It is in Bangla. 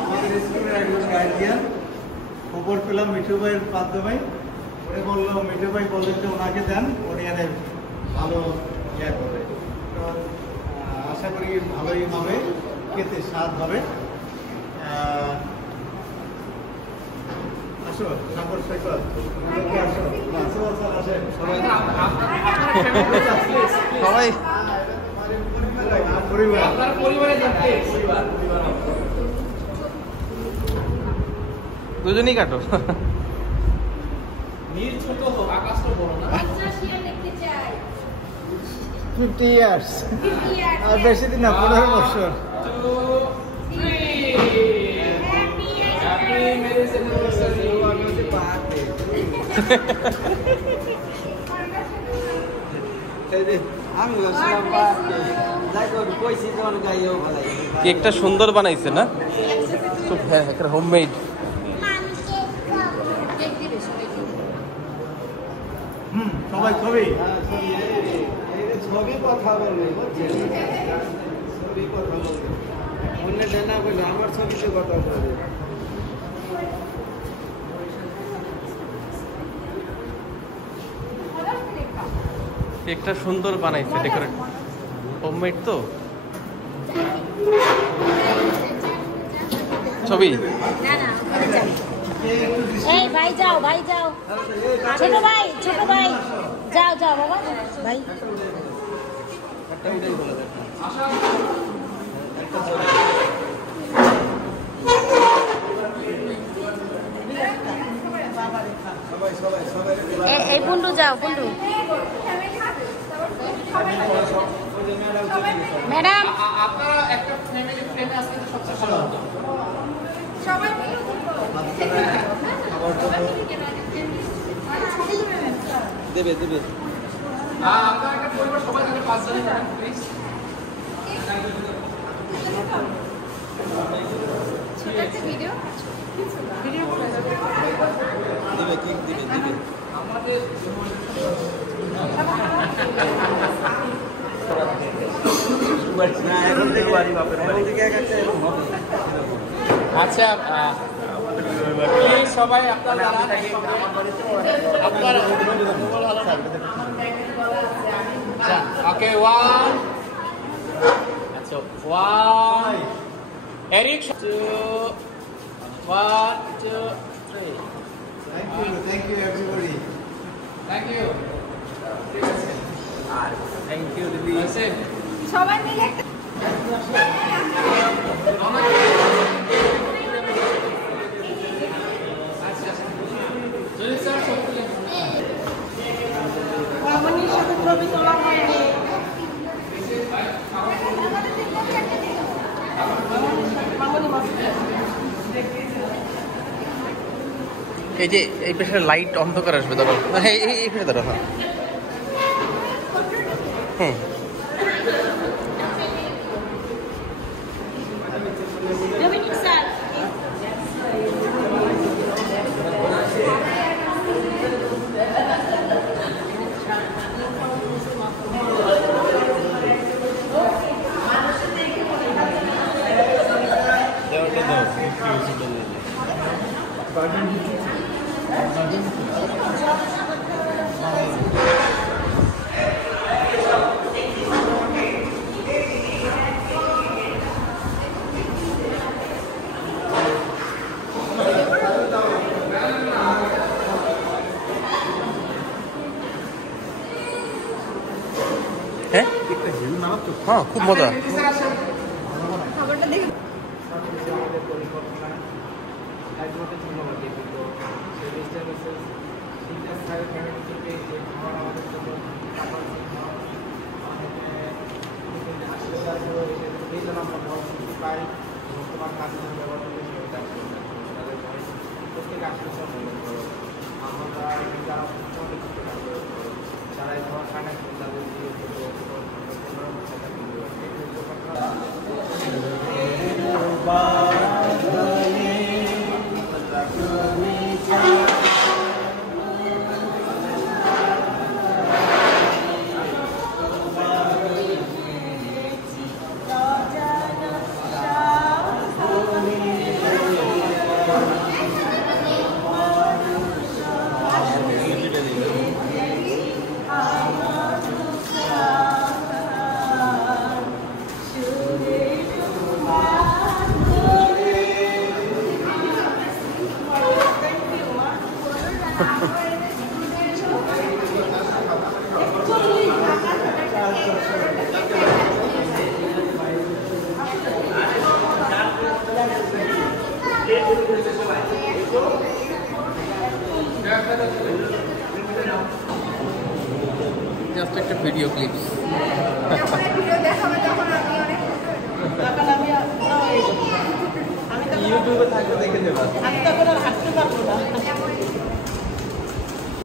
আমাদের স্কুলের একজন গার্জিয়ান খবর পেলাম মিঠু ভাইয়ের মাধ্যমে, উনি বললো মিঠু ভাই বললেন যে ওনাকে দেন, উনি এনে ভালো ইয়ে করে। তো আশা করি ভালোই হবে, খেতে স্বাদ হবে। আসো সাগর সৈকত, সবাই দুজনেই কাটো। ছোট হোক, আকাশ তো বড় না। 50 ইয়ার্স আর বেশি দিন না, 15 বছর। কেকটা সুন্দর বানাইছে না, খুব হোমমেড। সবাই ছবি ছবি কথা বলবে, ছবি কথা বলবে, অন্য না বলবে, আমার ছবিতে কথা বলবে। কেকটা সুন্দর বানাইছে, ডেকোরেট হোমমেড তো। ছবি এই ভাই যাও, ভাই যাও, ছোট ভাই, ছোট ভাই যাও, যাও বাবা ভাই। এই বুন্ডু যাও, বুন্ডু ম্যাডাম। আপনারা একটা ফ্যামিলি ফ্রেন্ড আসলে সবচেয়ে ভালো হতো। সবাই দেবে দেবে। আপনারা একটা পরিবার সবাই মিলে 5 জনের ম্যাডাম প্লিজ। ভিডিও ভিডিও দেবে ক্লিক দিবে দিবে। আমাদের না এখন থেকে বাড়ি বাপের বাড়ি থেকে এক একটা এরকম হবে। আচ্ছা প্লিজ সবাই আপনারা আপনারা ওকে 1 আচ্ছা 1 Eric 2 1 2 3 thank you everybody. Thank you. ঠিক আছে আর থ্যাংক ইউ দিদি। সবাই মিলে মামনির সাথে ছবি তোলা হয়নি। এই যে এই পেছনে লাইট অন্ধকার আসবে, ধরো এই পেছনে ধরো। হ্যাঁ হুম স্যার হ্যাঁ খুব মজা। খাবারটা দেখে ভিডিও ক্লিপস। যখন এই ভিডিও দেখাবে তখন আমি অনেক তখন আমি ইউটিউবে থাকতে দেখে নেব। আমি তখন আর হাঁটতে পারবো না।